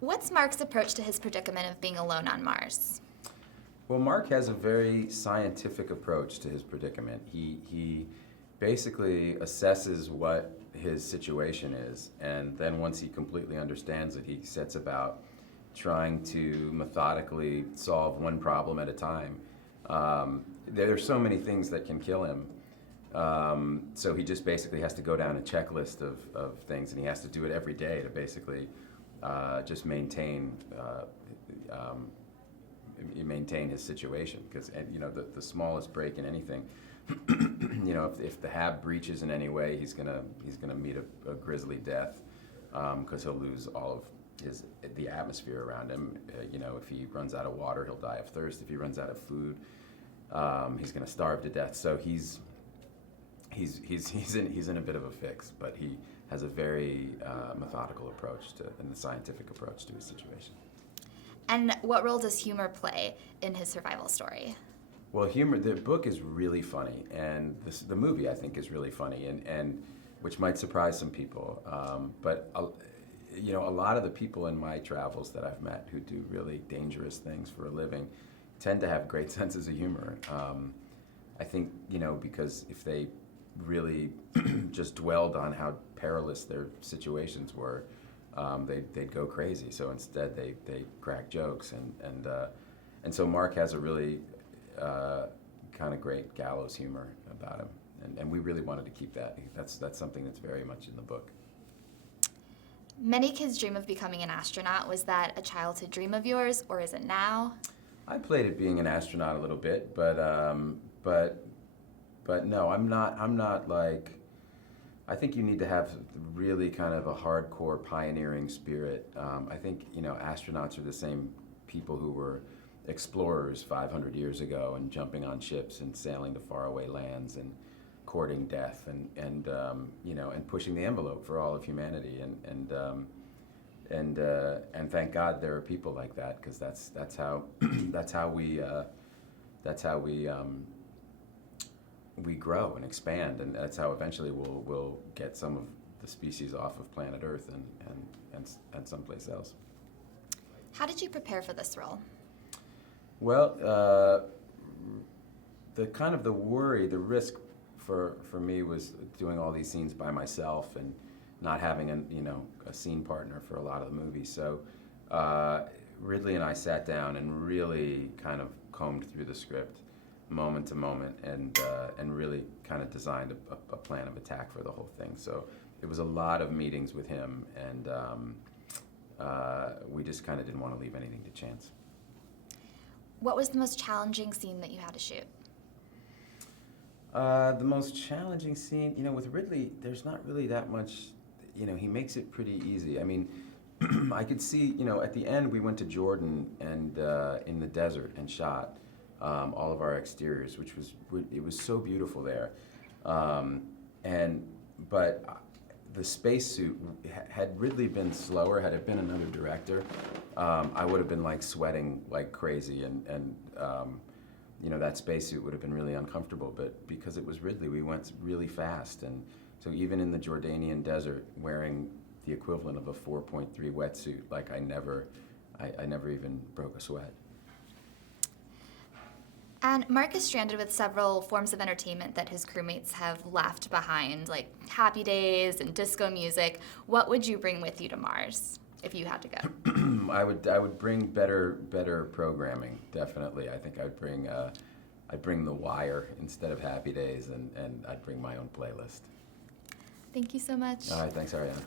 What's Mark's approach to his predicament of being alone on Mars? Well, Mark has a very scientific approach to his predicament. He basically assesses what his situation is, and then once he completely understands it, he sets about trying to methodically solve one problem at a time. There are so many things that can kill him, so he just basically has to go down a checklist of things, and he has to do it every day to basically just maintain his situation. Because the smallest break in anything, if the hab breaches in any way, he's gonna meet a grisly death, because he'll lose all of the atmosphere around him. If he runs out of water, he'll die of thirst. If he runs out of food, he's going to starve to death. So he's in a bit of a fix, but he has a very methodical approach and a scientific approach to his situation. And what role does humor play in his survival story? Well, humor. The book is really funny, and the movie I think is really funny, and which might surprise some people. But a lot of the people in my travels that I've met who do really dangerous things for a living tend to have great senses of humor. I think, because if they really just dwelled on how perilous their situations were, they'd go crazy. So instead, they crack jokes, and so Mark has a really kind of great gallows humor about him, and we really wanted to keep that. That's something that's very much in the book. Many kids dream of becoming an astronaut. Was that a childhood dream of yours, or is it now? I played at being an astronaut a little bit, but no, I'm not like. I think you need to have really kind of a hardcore pioneering spirit. I think astronauts are the same people who were explorers 500 years ago and jumping on ships and sailing to faraway lands and courting death and pushing the envelope for all of humanity, and thank God there are people like that, because that's how we grow and expand, and that's how eventually we'll get some of the species off of planet Earth and someplace else. How did you prepare for this role? Well, the worry, the risk for me was doing all these scenes by myself and not having a scene partner for a lot of the movie. So Ridley and I sat down and really kind of combed through the script moment to moment, and really kind of designed a plan of attack for the whole thing. So it was a lot of meetings with him, and we just kind of didn't want to leave anything to chance. What was the most challenging scene that you had to shoot? The most challenging scene, with Ridley, there's not really that much, he makes it pretty easy. I mean, I could see, at the end we went to Jordan and in the desert and shot all of our exteriors, it was so beautiful there. But the spacesuit, had Ridley been slower, had it been another director, I would have been like sweating like crazy, and that spacesuit would have been really uncomfortable. But because it was Ridley, we went really fast, and so even in the Jordanian desert, wearing the equivalent of a 4.3 wetsuit, like I never even broke a sweat. And Mark is stranded with several forms of entertainment that his crewmates have left behind, like Happy Days and disco music. What would you bring with you to Mars if you had to go? I would bring better programming, definitely. I think I'd bring The Wire instead of Happy Days, and I'd bring my own playlist. Thank you so much. All right, thanks, Ariana.